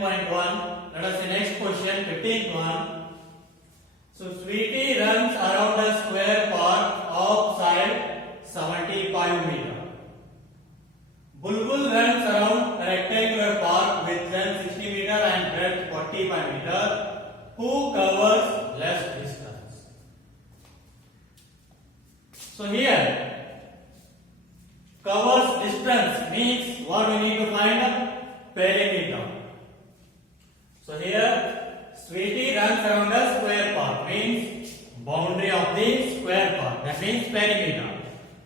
10.1. Let us see next question, 15th one. So Sweetie runs around a square park of side 75 meter. Bulbul runs around a rectangular park with length 60 meter and breadth 45 meter. Who covers less distance? So here, covers distance means what we need to find? Perimeter. So here, Sweetie runs around a square park means boundary of the square park. That means perimeter.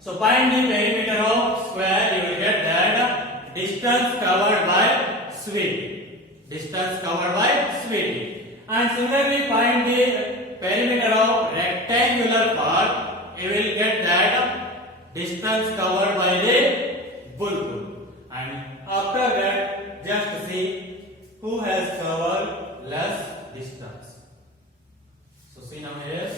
So find the perimeter of square. You will get that distance covered by Sweetie. Distance covered by Sweetie. And similarly, find the perimeter of rectangular part. You will get that distance covered by the Bulbul. And after that, just see who has covered less distance. So see now here.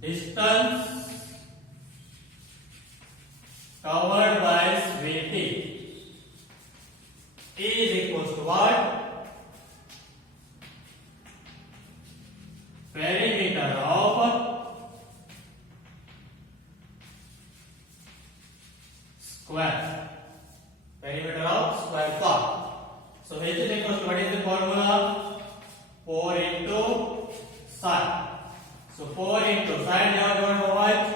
Distance covered by Sweetie is equals to what? Perimeter of square. Perimeter of square part. So H is equals to what is the formula? 4 into sine. So 4 into sine, you have got how much?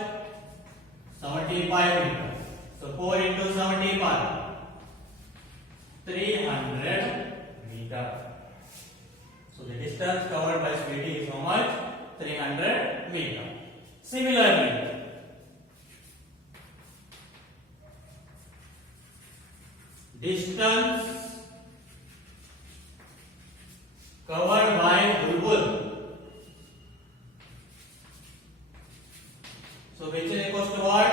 75 meters. So 4 into 75, 300 meters. So the distance covered by Sweetie is how much? 300 meters. Similarly, distance covered by Bulbul. So which is equals to what?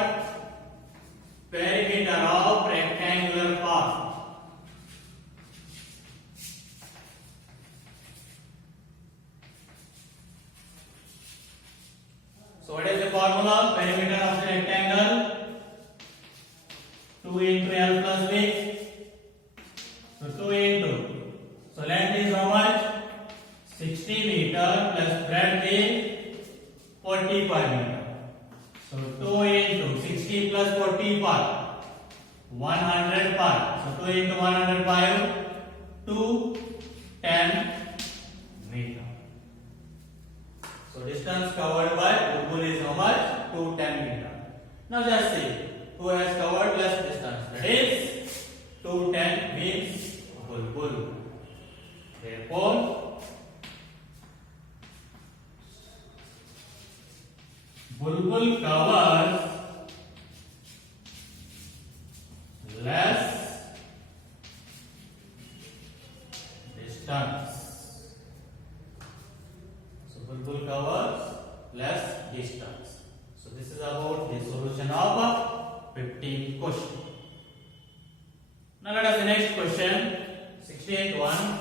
Perimeter of rectangular part. So what is the formula? Perimeter of the rectangle 2 into L plus B. So 2 into. So length is how much? 60 meter plus breadth is 45 meter. So 2 into 60 plus 45, 105. So 2 into 105, 210 meter. So distance covered by Bulbul is how much? 210 meter. Now just see who has covered less distance. That is 210 means Bulbul. Therefore, Bulbul covers less distance. So Bulbul covers less distance. So this is about the solution of 15th question. Now let us see next question, 68th one.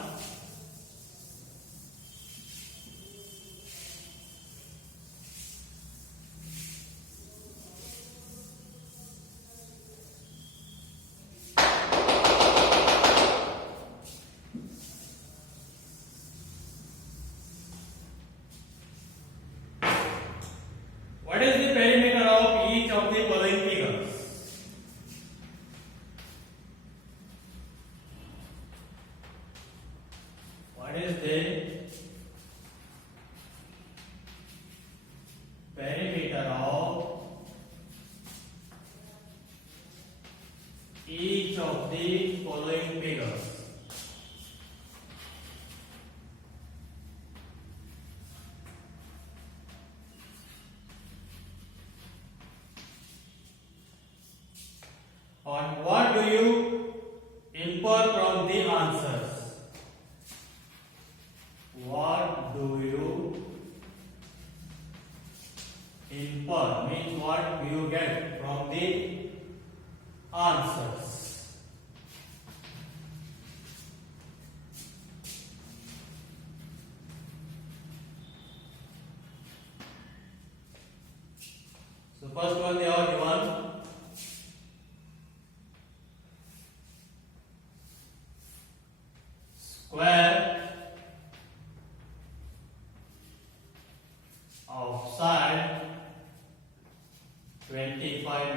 What is the perimeter of each of the following figures? What is the perimeter of each of the following figures? And what do you infer from the answers? What do you infer means what do you get from the answers? So first one they are given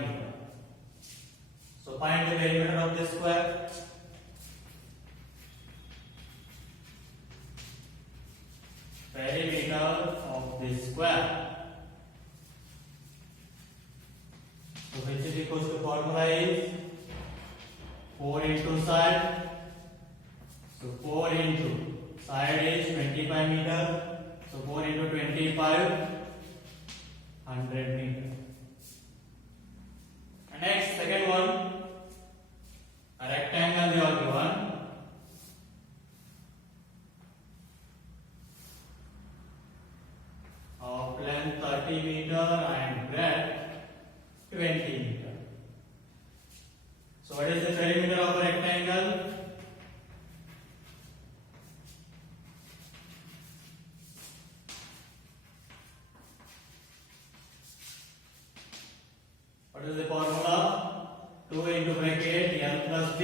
meter. So find the perimeter of this square. Perimeter of this square. So which is equals to formula is 4 into side. So 4 into side is 25 meter. So 4 into 25, 100 meter. And next, second one, a rectangle they are given. Of length 30 meter and breadth 20 meter. So what is the perimeter of a rectangle? What is the formula? 2 into bracket L plus B.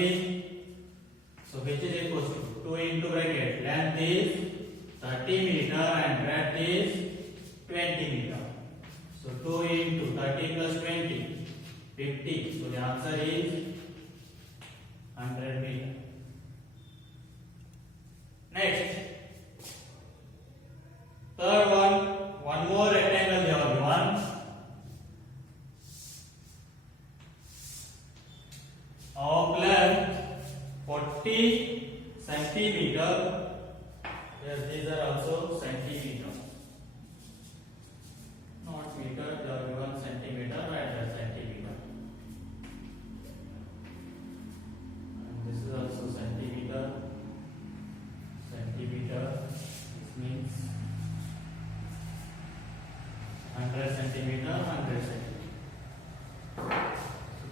So which is equals to 2 into bracket length is 30 meter and breadth is 20 meter. So 2 into 30 plus 20, 50. So the answer is 100 meter. Next, third one more rectangle they are given. Of length 40 centimeter. Yes, these are also centimeter. Not meter, they are given centimeter, right? That's centimeter. And this is also centimeter. Centimeter. This means 100 centimeter, 100 centimeter.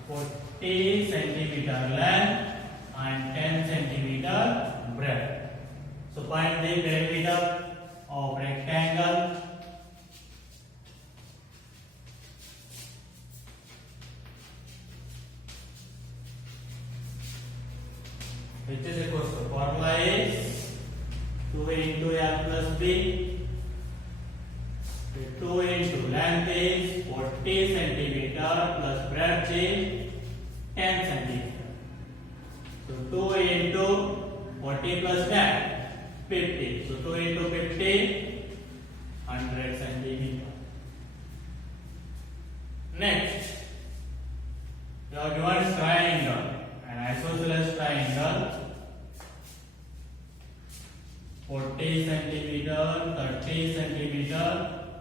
40 centimeter length and 10 centimeter breadth. So find the perimeter of rectangle. Which is equal to formula is 2 into L plus B. 2 into length is 40 centimeter plus breadth is 10 centimeter. So 2 into 40 plus 10, 50. So 2 into 50, 100 centimeter. Next, you are given triangle, an isosceles triangle. 40 centimeter, 30 centimeter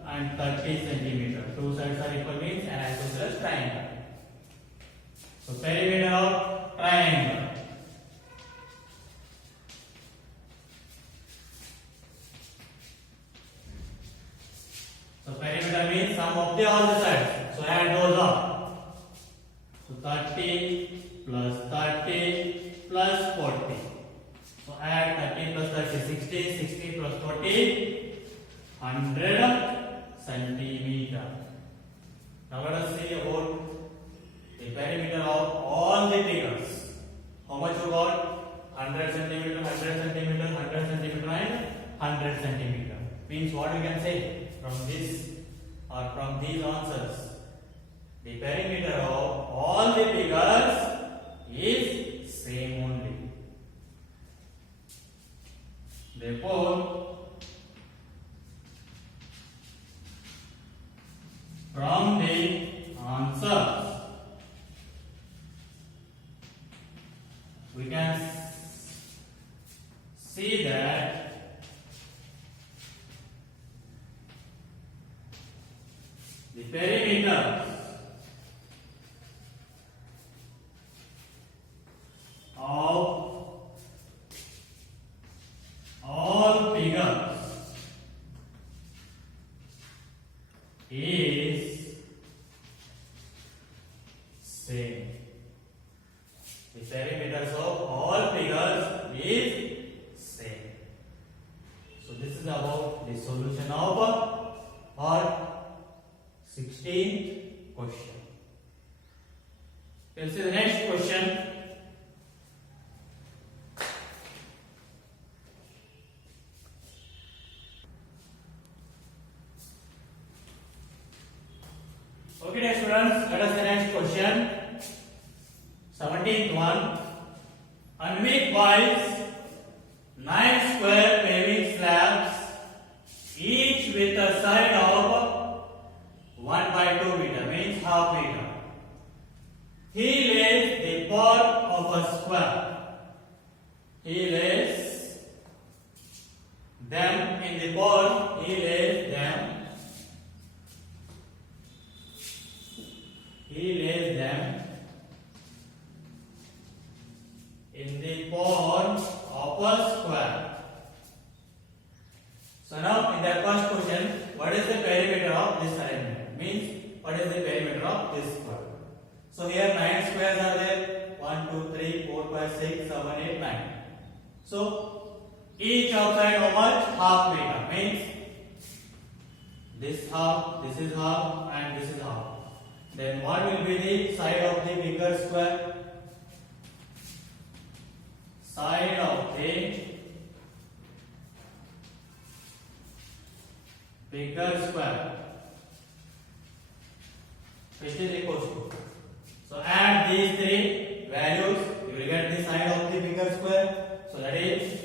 and 30 centimeter. Two sides are equal means an isosceles triangle. So perimeter of triangle. So perimeter means sum of all the sides. So add those up. So 30 plus 30 plus 40. So add 30 plus 30, 60, 60 plus 40, 100 centimeter. Now let us see about the perimeter of all the figures. How much you got? 100 centimeter, 100 centimeter, 100 centimeter and 100 centimeter. Means what we can say from this or from these answers? The perimeter of all the figures is same only. Therefore, from the answers, we can see that the perimeter of all figures is same. The perimeters of all figures is same. So this is about the solution of our 16th question. We'll see the next question. Okay, dear students, let us see the next question. 17th one. Unmake wise 9 square paving slabs, each with a side of 1 by 2 meter, means half meter. He lays the part of a square. He lays them in the pot. He lays them. He lays them in the pot of a square. So now in the first question, what is the perimeter of this arrangement? Means what is the perimeter of this square? So here 9 squares are there. 1, 2, 3, 4, 5, 6, 7, 8, 9. So each outside how much? Half meter. Means this half, this is half, and this is half. Then what will be the side of the bigger square? Side of the bigger square, which is equal to. So add these three values, you will get the side of the bigger square. So that is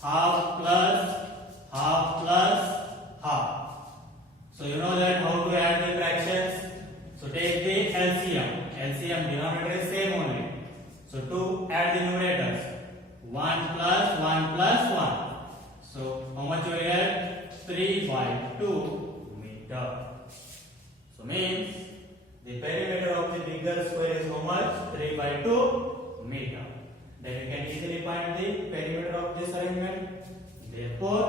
half plus half plus half. So you know that how to add the fractions. So take the LCM. LCM denominator is same only. So to add the numerators, 1 plus 1 plus 1. So how much you will get? 3 by 2 meter. So means the perimeter of the bigger square is how much? 3 by 2 meter. Then you can easily find the perimeter of this arrangement. Therefore,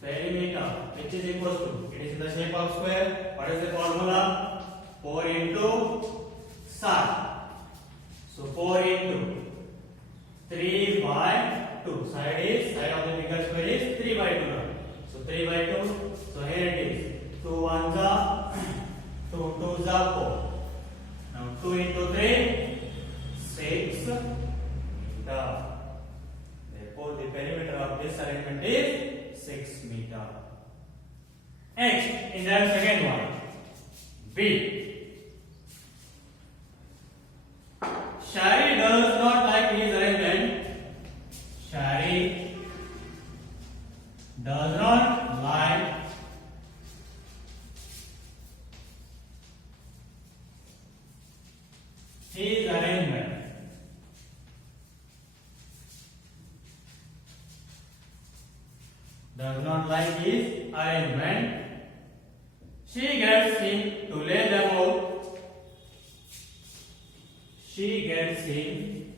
perimeter, which is equal to, it is in the shape of square. What is the formula? 4 into side. So 4 into 3 by 2. Side of the bigger square is 3 by 2. So 3 by 2. So here it is. 2 1s are 2 2s are 4. Now 2 into 3, 6 meter. Therefore, the perimeter of this arrangement is 6 meter. Next, in the second one, B. Shari does not like his arrangement. Shari does not like his arrangement. Does not like his arrangement. She gets him to lay them out. She gets him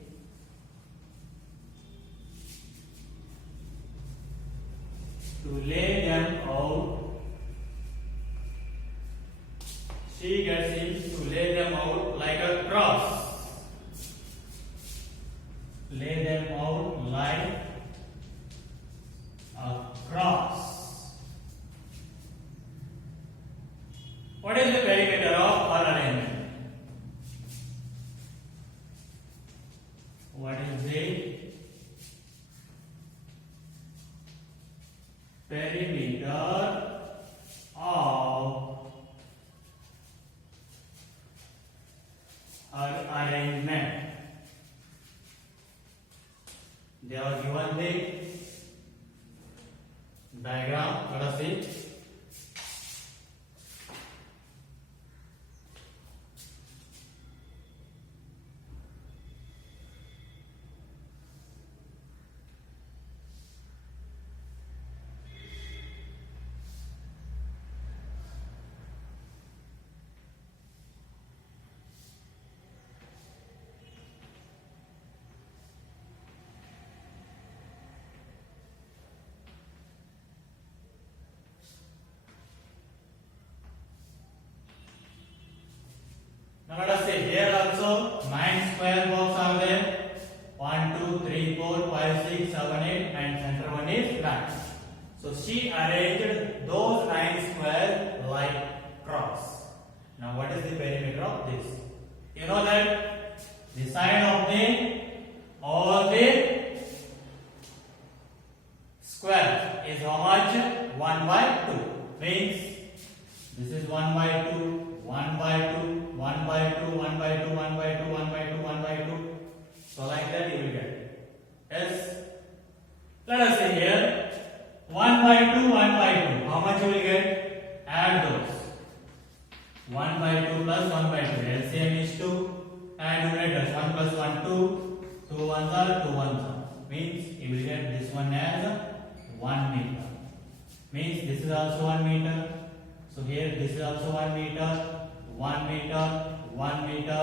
to lay them out. She gets him to lay them out like a cross. Lay them out like a cross. What is the perimeter of her arrangement? What is the perimeter of her arrangement? They are given the diagram. Let us see. Now let us see, here also 9 square blocks are there. 1, 2, 3, 4, 5, 6, 7, 8, and center one is 9. So she arranged those 9 squares like cross. Now what is the perimeter of this? You know that the side of all the square is how much? 1 by 2. Means this is 1 by 2, 1 by 2, 1 by by 2 plus 1 by 2. LCM is 2. And numerators 1 plus 1 2. 2 ones are 2 ones are. Means you will get this one as 1 meter. Means this is also 1 meter. So here this is also 1 meter. 1 meter, 1 meter,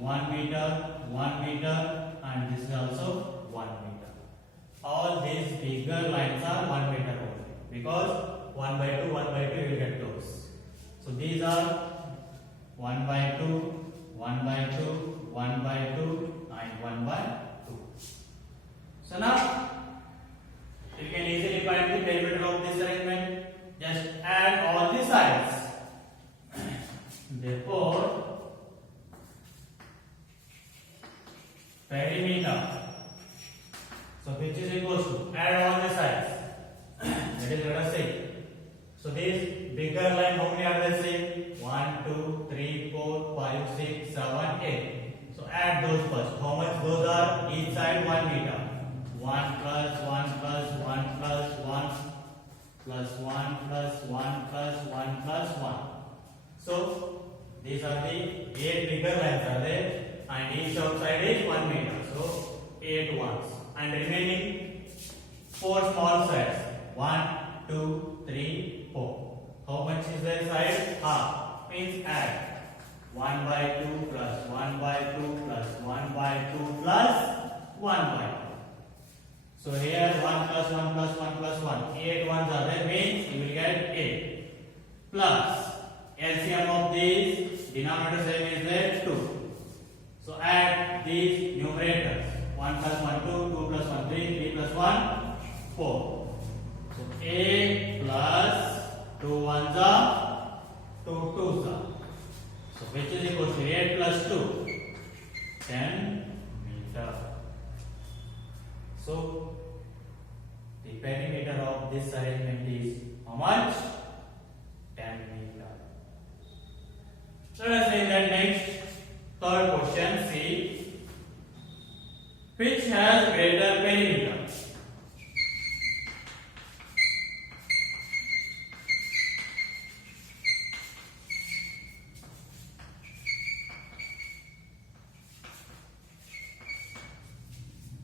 1 meter, 1 meter, and this is also 1 meter. All these bigger lines are 1 meter only because 1 by 2, 1 by 2 you will get those. So these are 1 by 2, 1 by 2, 1 by 2, and 1 by 2. So now you can easily find the perimeter of this arrangement. Just add all the sides. Therefore, perimeter, so which is equals to add all the sides. That is let us say. So this bigger line, how many are there? Say 1, 2, 3, 4, 5, 6, 7, 8. So add those first. How much those are? Each side 1 meter. 1 plus 1 plus 1 plus 1 plus 1 plus 1 plus 1 plus 1. So these are the 8 bigger lines are there, and each outside is 1 meter. So 8 ones, and remaining 4 small sides. 1, 2, 3, 4. How much is their side? Half. Means add 1 by 2 plus 1 by 2 plus 1 by 2 plus 1 by 2. So here 1 plus 1 plus 1 plus 1. 8 ones are there. Means you will get 8 plus LCM of these denominator same is there 2. So add these numerators 1 plus 1 2, 2 plus 1 3, 3 plus 1 4. So 8 plus 2 ones are 2 twos are. So which is equal to 8 plus 2 10 meter. So the perimeter of this arrangement is how much? 10 meter. So let us say that next third question. See, which has greater perimeter?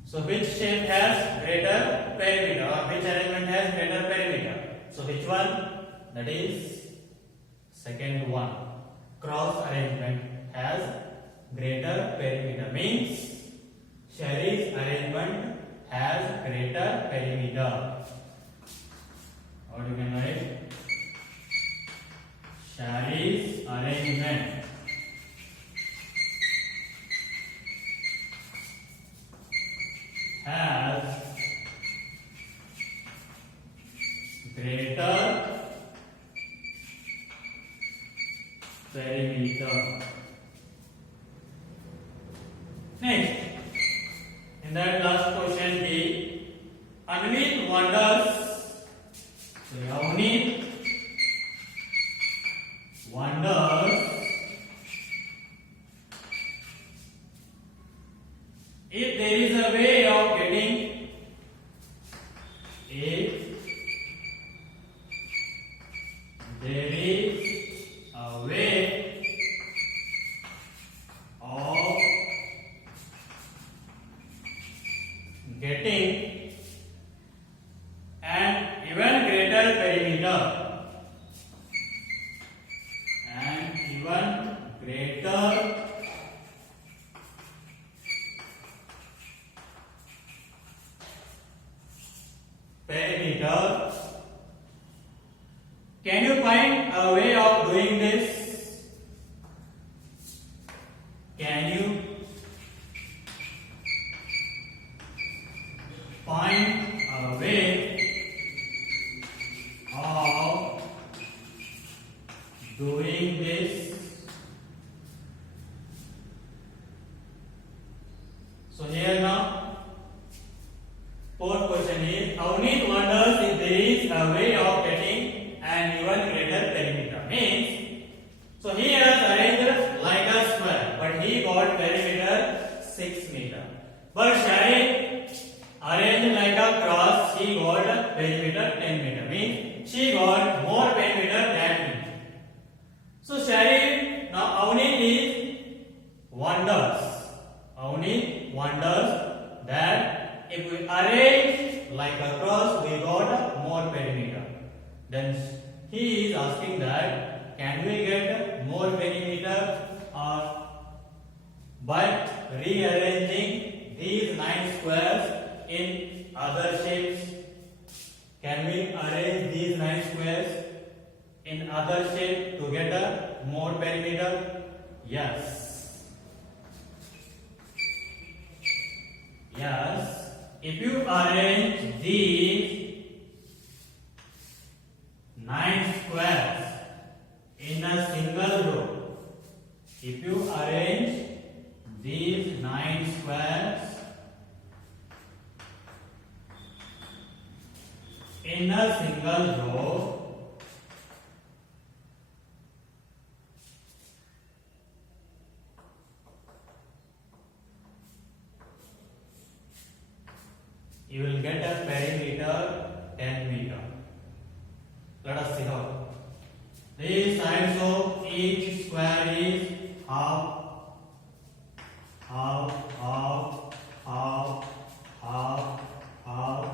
So which shape has greater perimeter, or which arrangement has greater perimeter? So which one? That is second one. Cross arrangement has greater perimeter. Means Sherry's arrangement has greater perimeter. Or you can write Sherry's arrangement has greater perimeter. Next, in that last question B, Anvit wonders. So Anvit wonders if there is a way of getting, if there is a way of getting an even greater perimeter, and even greater perimeter. Can you find a way of doing this? Can you find a way of doing this? So here now, fourth question is, Avneet wonders if there is a way of getting an even greater perimeter. Means, so he has arranged like a square, but he got perimeter 6 meter. But Shari arranged like a cross, she got perimeter 10 meter. Means she got more perimeter than me. So Shari wonders that if we arrange like a cross, we got more perimeter. Then he is asking that can we get more perimeter or by rearranging these 9 squares in other shapes? Can we arrange these 9 squares in other shape to get a more perimeter? Yes. Yes. If you arrange these 9 squares in a single row, if you arrange these 9 squares in a single row, you will get a perimeter 10 meter. Let us see how. The sides of each square is half, half, half, half, half, half,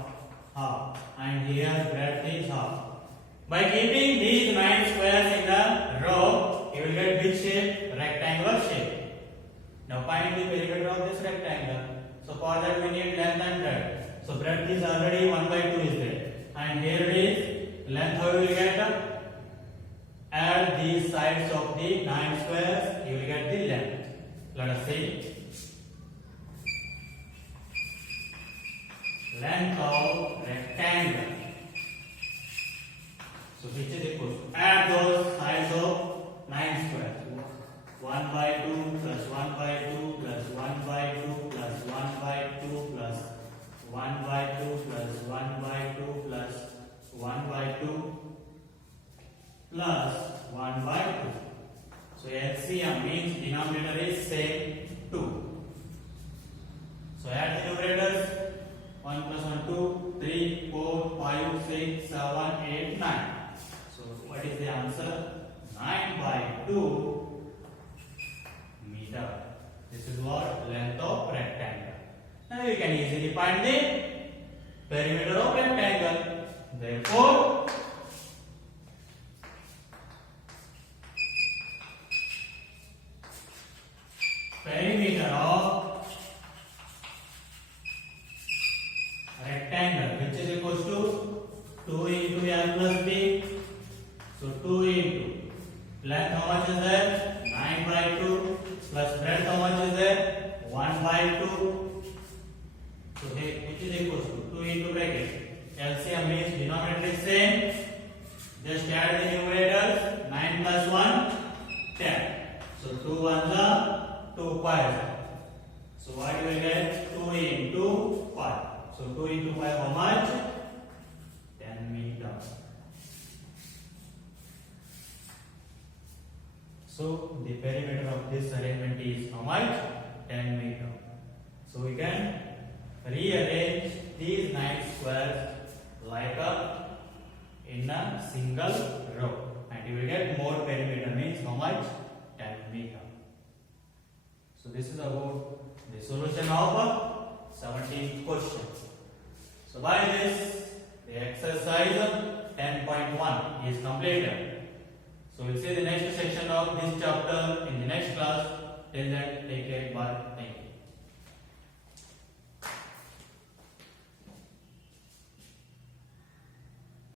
half, and here breadth is half. By keeping these 9 squares in the row, you will get which shape? Rectangular shape. Now find the perimeter of this rectangle. So for that we need length and breadth. So breadth is already 1 by 2 is there, and here it is length. How you will get? Add these sides of the 9 squares, you will get the length. Let us see. Length of rectangle. So which is equal to, add those sides of 9 squares. 1 by 2 plus 1 by 2 plus 1 by 2 plus 1 by 2 plus 1 by 2 plus 1 by 2 plus 1 by 2 plus 1 by 2. So LCM means denominator is same 2. So add the numerators. 1 plus 1 2 3 4 5 6 7 8 9. So what is the answer? 9 by 2 meter. This is what? Length of rectangle. Now you can easily find the perimeter of rectangle. Therefore, perimeter of rectangle, which is equals to 2 into L plus B. So 2 into length, how much is there? 9 by 2 plus breadth, how much is there? 1 by 2. So which is equals to 2 into bracket. LCM means denominator is same. Just add the numerators. 9 plus 1 10. So 2 ones are 2 5. So what you will get? 2 into 5. So 2 into 5 how much? 10 meters. So the perimeter of this arrangement is how much? 10 meters. So we can rearrange these 9 squares like in a single row, and you will get more perimeter, means how much? 10 meters. So this is about the solution of 17th question. So by this, the exercise 10.1 is completed. So we'll see the next section of this chapter in the next class. Till then, take care. Bye.